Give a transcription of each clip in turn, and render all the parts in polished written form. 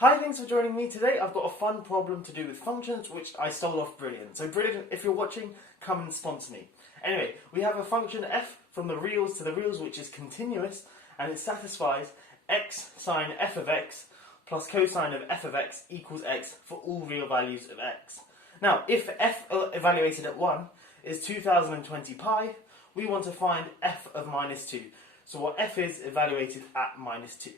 Hi, thanks for joining me today. I've got a fun problem to do with functions which I stole off Brilliant. So Brilliant, if you're watching, come and sponsor me. Anyway, we have a function f from the reals to the reals which is continuous, and it satisfies x sine f of x plus cosine of f of x equals x for all real values of x. Now, if f evaluated at 1 is 2020 pi, we want to find f of minus 2. So what f is evaluated at minus 2.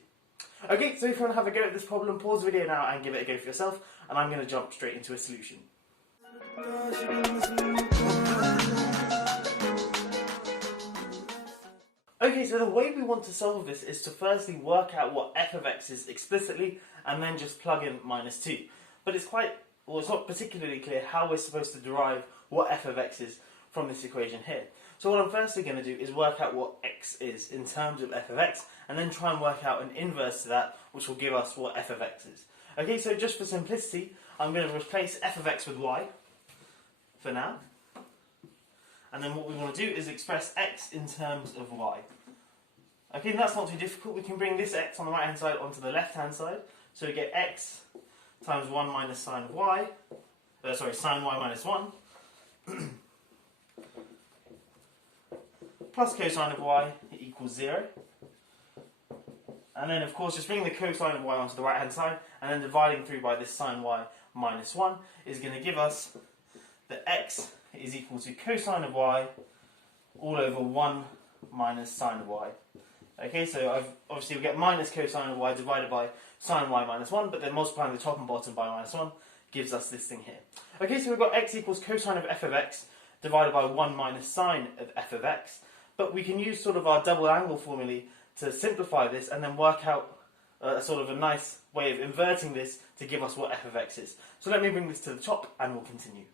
Okay, so if you want to have a go at this problem, pause the video now and give it a go for yourself, and I'm going to jump straight into a solution. Okay, so the way we want to solve this is to firstly work out what f of x is explicitly, and then just plug in minus 2. But it's not particularly clear how we're supposed to derive what f of x is from this equation here. So what I'm firstly going to do is work out what x is in terms of f of x, and then try and work out an inverse to that, which will give us what f of x is. Okay, so just for simplicity, I'm going to replace f of x with y for now. And then what we want to do is express x in terms of y. Okay, that's not too difficult. We can bring this x on the right hand side onto the left hand side. So we get x times 1 minus sine of y, sine y minus 1, plus cosine of y equals 0. And then of course just bringing the cosine of y onto the right hand side and then dividing through by this sine y minus 1 is going to give us that x is equal to cosine of y all over 1 minus sine of y. Okay, so obviously we get minus cosine of y divided by sine y minus 1, but then multiplying the top and bottom by minus 1 gives us this thing here. Okay, so we've got x equals cosine of f of x divided by 1 minus sine of f of x. But we can use sort of our double angle formulae to simplify this and then work out sort of a nice way of inverting this to give us what f of x is. So let me bring this to the top and we'll continue.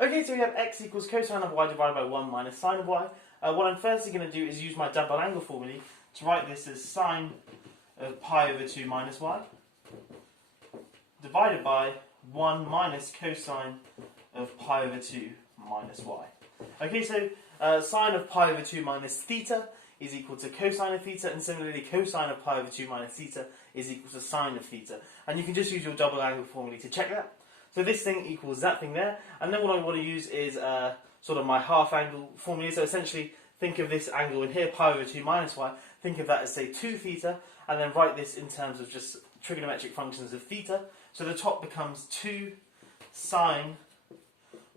Okay, so we have x equals cosine of y divided by 1 minus sine of y. What I'm firstly going to do is use my double angle formulae to write this as sine of pi over 2 minus y divided by 1 minus cosine of pi over 2 minus y. Okay, so sine of pi over 2 minus theta is equal to cosine of theta, and similarly cosine of pi over 2 minus theta is equal to sine of theta. And you can just use your double angle formula to check that. So this thing equals that thing there, and then what I want to use is sort of my half angle formula. So essentially think of this angle in here, pi over 2 minus y, think of that as say 2 theta, and then write this in terms of just trigonometric functions of theta. So the top becomes 2 sine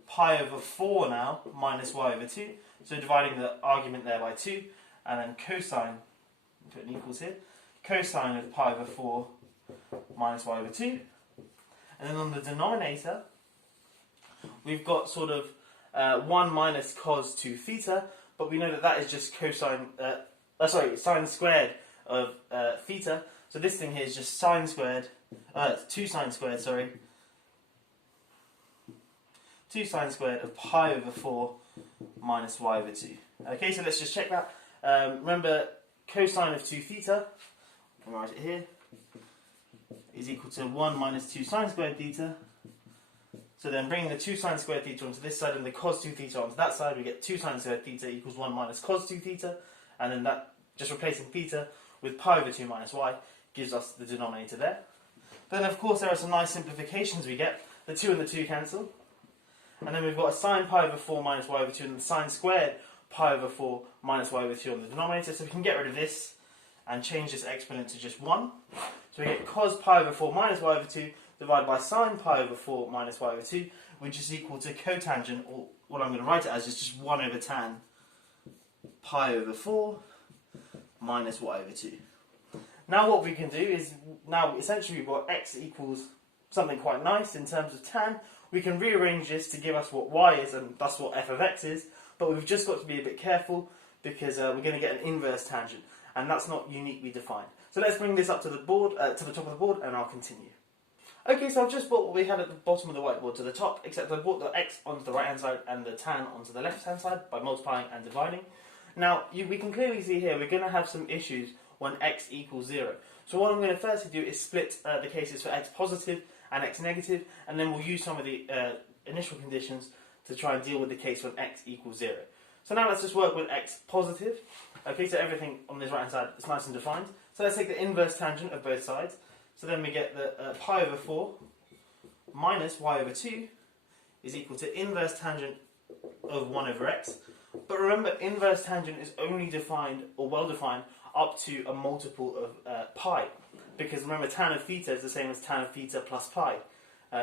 pi over 4 now, minus y over 2. So dividing the argument there by 2, and then cosine, put an equals here, cosine of pi over 4 minus y over 2. And then on the denominator, we've got sort of 1 minus cos 2 theta, but we know that that is just sine squared of theta. So this thing here is just sine squared, 2 sine squared, 2 sine squared of pi over 4 minus y over 2. Okay, so let's just check that. Remember, cosine of 2 theta, I'll write it here, is equal to 1 minus 2 sine squared theta. So then bringing the 2 sine squared theta onto this side and the cos 2 theta onto that side, we get 2 sine squared theta equals 1 minus cos 2 theta. And then that, just replacing theta with pi over 2 minus y, gives us the denominator there. Then of course there are some nice simplifications we get. The 2 and the 2 cancel. And then we've got a sine pi over 4 minus y over 2 and the sine squared pi over 4 minus y over 2 on the denominator. So we can get rid of this and change this exponent to just 1. So we get cos pi over 4 minus y over 2 divided by sine pi over 4 minus y over 2, which is equal to cotangent, or what I'm going to write it as is just 1 over tan pi over 4 minus y over 2. Now what we can do is, now essentially we've got x equals something quite nice in terms of tan. We can rearrange this to give us what y is and thus what f of x is, but we've just got to be a bit careful because we're going to get an inverse tangent, and that's not uniquely defined. So let's bring this up to the board, to the top of the board, and I'll continue. Okay, so I've just brought what we had at the bottom of the whiteboard to the top, except I brought the x onto the right hand side and the tan onto the left hand side by multiplying and dividing. Now, we can clearly see here we're going to have some issues when x equals 0. So what I'm going to firstly do is split the cases for x positive and x negative, and then we'll use some of the initial conditions to try and deal with the case when x equals 0. So now let's just work with x positive. Okay, so everything on this right hand side is nice and defined. So let's take the inverse tangent of both sides. So then we get that pi over 4 minus y over 2 is equal to inverse tangent of 1 over x. But remember, inverse tangent is only defined, or well defined, up to a multiple of pi. Because remember, tan of theta is the same as tan of theta plus pi.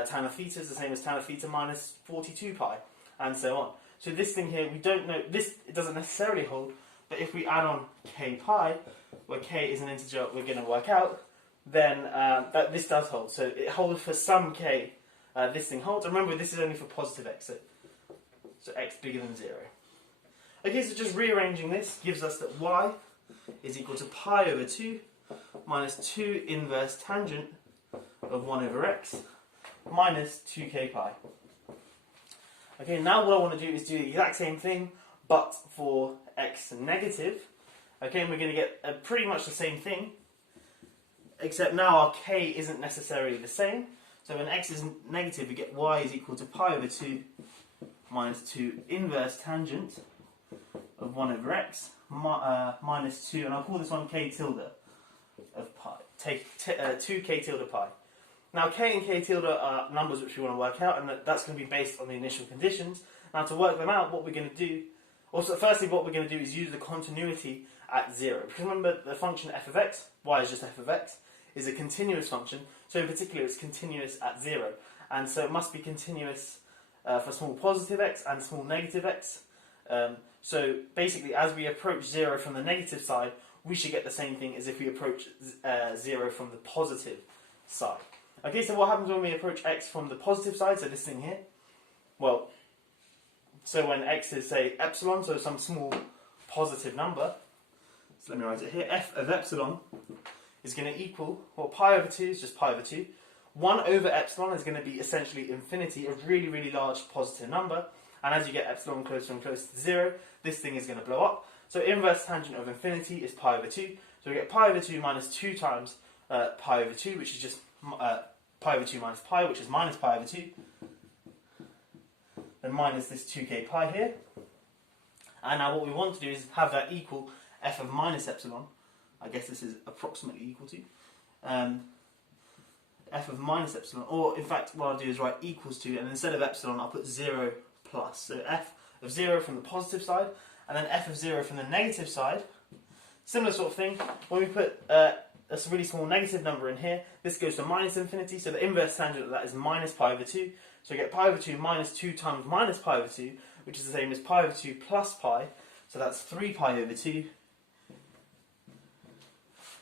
Tan of theta is the same as tan of theta minus 42 pi, and so on. So this thing here, we don't know, it doesn't necessarily hold, but if we add on k pi, where k is an integer we're going to work out, then this does hold. So it holds for some k, this thing holds. And remember, this is only for positive x, so x bigger than 0. Okay, so just rearranging this gives us that y is equal to pi over 2 minus 2 inverse tangent of 1 over x minus 2k pi. Okay, now what I want to do is do the exact same thing, but for x negative. Okay, and we're going to get pretty much the same thing, except now our k isn't necessarily the same. So when x is negative, we get y is equal to pi over 2 minus 2 inverse tangent of 1 over x minus 2, and I'll call this one k tilde of pi. Take 2k tilde pi. Now k and k tilde are numbers which we want to work out, and that's going to be based on the initial conditions. Now to work them out, what we're going to do, also firstly what we're going to do is use the continuity at 0. Because remember, the function f of x, y is just f of x, is a continuous function, so in particular it's continuous at 0. And so it must be continuous for small positive x and small negative x. So basically, as we approach 0 from the negative side, we should get the same thing as if we approach 0 from the positive side. Okay, so what happens when we approach x from the positive side, so this thing here? Well, so when x is, say, epsilon, so some small positive number, so let me write it here, f of epsilon is going to equal, well, pi over 2 is just pi over 2. 1 over epsilon is going to be essentially infinity, a really, really large positive number. And as you get epsilon closer and closer to 0, this thing is going to blow up. So inverse tangent of infinity is pi over 2. So we get pi over 2 minus 2 times pi over 2, which is just pi over 2 minus pi, which is minus pi over 2. Then minus this 2k pi here. And now what we want to do is have that equal f of minus epsilon. I guess this is approximately equal to. F of minus epsilon, or in fact what I'll do is write equals to, and instead of epsilon I'll put 0 plus. So f of 0 from the positive side, and then f of 0 from the negative side. Similar sort of thing. When we put a really small negative number in here, this goes to minus infinity, so the inverse tangent of that is minus pi over 2. So we get pi over 2 minus 2 times minus pi over 2, which is the same as pi over 2 plus pi, so that's 3 pi over 2.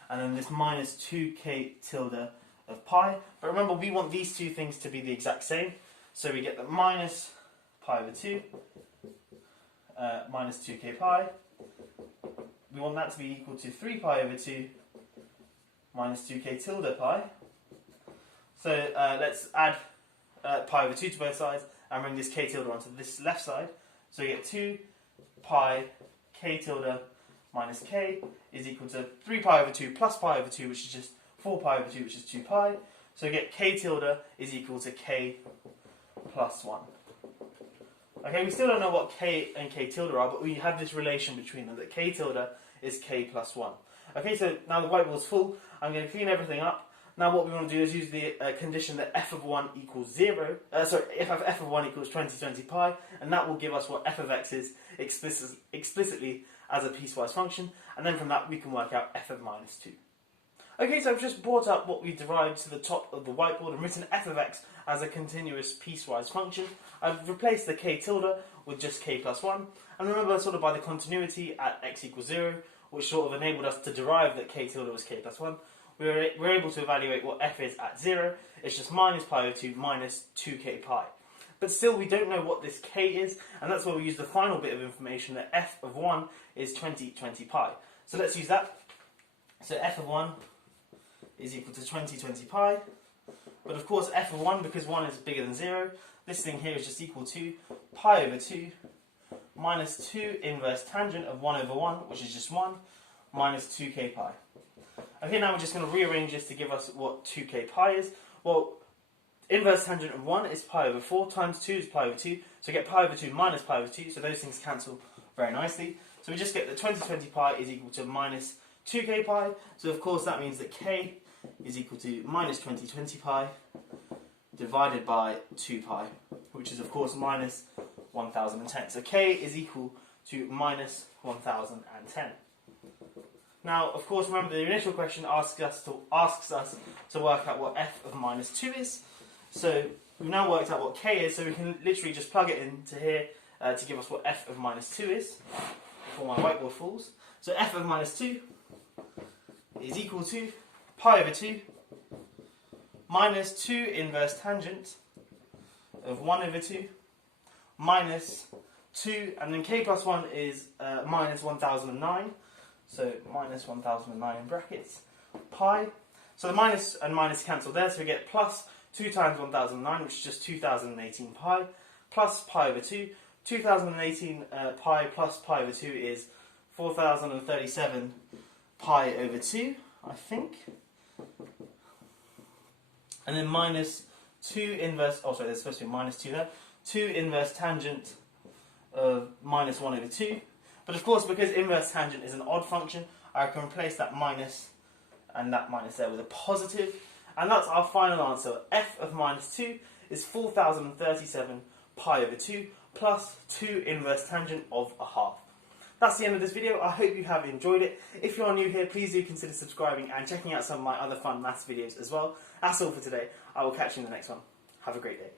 And then this minus 2k tilde of pi. But remember, we want these two things to be the exact same. So we get the minus pi over 2 minus 2k pi. We want that to be equal to 3 pi over 2 minus 2k tilde pi. So let's add pi over 2 to both sides and bring this k tilde onto this left side. So we get 2 pi k tilde minus k is equal to 3 pi over 2 plus pi over 2, which is just 4 pi over 2, which is 2 pi. So we get k tilde is equal to k plus 1. Okay, we still don't know what k and k tilde are, but we have this relation between them, that k tilde is k plus 1. Okay, so now the whiteboard's full. I'm going to clean everything up. Now what we want to do is use the condition that f of 1 equals 0. F of 1 equals 20 pi, and that will give us what f of x is explicitly as a piecewise function, and then from that we can work out f of minus 2. Okay, so I've just brought up what we derived to the top of the whiteboard and written f of x as a continuous piecewise function. I've replaced the k tilde with just k plus 1, and remember, sort of by the continuity at x equals 0, which sort of enabled us to derive that k tilde was k plus 1, we're able to evaluate what f is at 0. It's just minus pi over 2 minus 2k pi. But still, we don't know what this k is, and that's where we use the final bit of information, that f of 1 is 20 pi. So let's use that. So f of 1 is equal to 20 pi. But of course, f of 1, because 1 is bigger than 0, this thing here is just equal to pi over 2 minus 2 inverse tangent of 1 over 1, which is just 1, minus 2k pi. Okay, now we're just going to rearrange this to give us what 2k pi is. Well, inverse tangent of 1 is pi over 4 times 2 is pi over 2. So we get pi over 2 minus pi over 2, so those things cancel very nicely. So we just get that 20 pi is equal to minus 2k pi. So of course that means that k is equal to minus 20 pi divided by 2 pi, which is of course minus 1010. So k is equal to minus 1010. Now, of course, remember the initial question asks us to work out what f of minus 2 is. So we've now worked out what k is, so we can literally just plug it into here to give us what f of minus 2 is, before my whiteboard falls. So f of minus 2 is equal to pi over 2 minus 2 inverse tangent of 1 over 2 minus 2, and then k plus 1 is minus 1009. So minus 1009 in brackets, pi. So the minus and minus cancel there, so we get plus 2 times 1009, which is just 2018 pi, plus pi over 2. 2018 pi plus pi over 2 is 4037 pi over 2, I think. And then minus 2 inverse, oh sorry, there's supposed to be minus 2 there. 2 inverse tangent of minus 1 over 2. But of course, because inverse tangent is an odd function, I can replace that minus and that minus there with a positive. And that's our final answer. F of minus 2 is 4037 pi over 2 plus 2 inverse tangent of a half. That's the end of this video. I hope you have enjoyed it. If you're new here, please do consider subscribing and checking out some of my other fun maths videos as well. That's all for today. I will catch you in the next one. Have a great day.